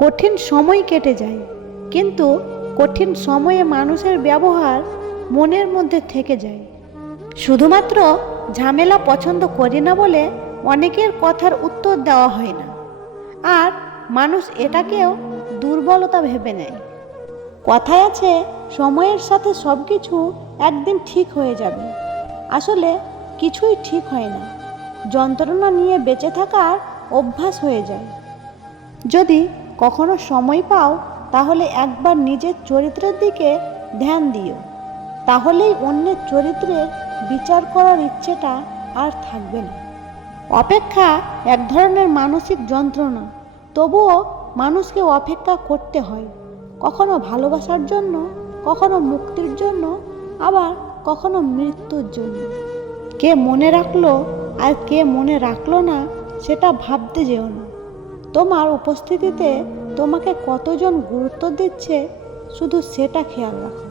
কঠিন সময় কেটে যায়, কিন্তু কঠিন সময়ে মানুষের ব্যবহার মনের মধ্যে থেকে যায়। শুধুমাত্র ঝামেলা পছন্দ করি না বলে অনেকের কথার উত্তর দেওয়া হয় না, আর মানুষ এটাকেও দুর্বলতা ভেবে নেয়। কথায় আছে, সময়ের সাথে সব কিছু একদিন ঠিক হয়ে যাবে। আসলে কিছুই ঠিক হয় না, যন্ত্রণা নিয়ে বেঁচে থাকার অভ্যাস হয়ে যায়। যদি কখনো সময় পাও, তাহলে একবার নিজের চরিত্রের দিকে ধ্যান দিও, তাহলেই অন্যের চরিত্রের বিচার করার ইচ্ছেটা আর থাকবে না। অপেক্ষা এক ধরনের মানসিক যন্ত্রণা, তবুও মানুষকে অপেক্ষা করতে হয়, কখনো ভালোবাসার জন্য, কখনো মুক্তির জন্য, আবার কখনো মৃত্যুর জন্য। কে মনে রাখলো আর কে মনে রাখলো না সেটা ভাবতে যেও না। তোমার উপস্থিতিতে তোমাকে কতজন গুরুত্ব দিচ্ছে, শুধু সেটা খেয়াল রাখো।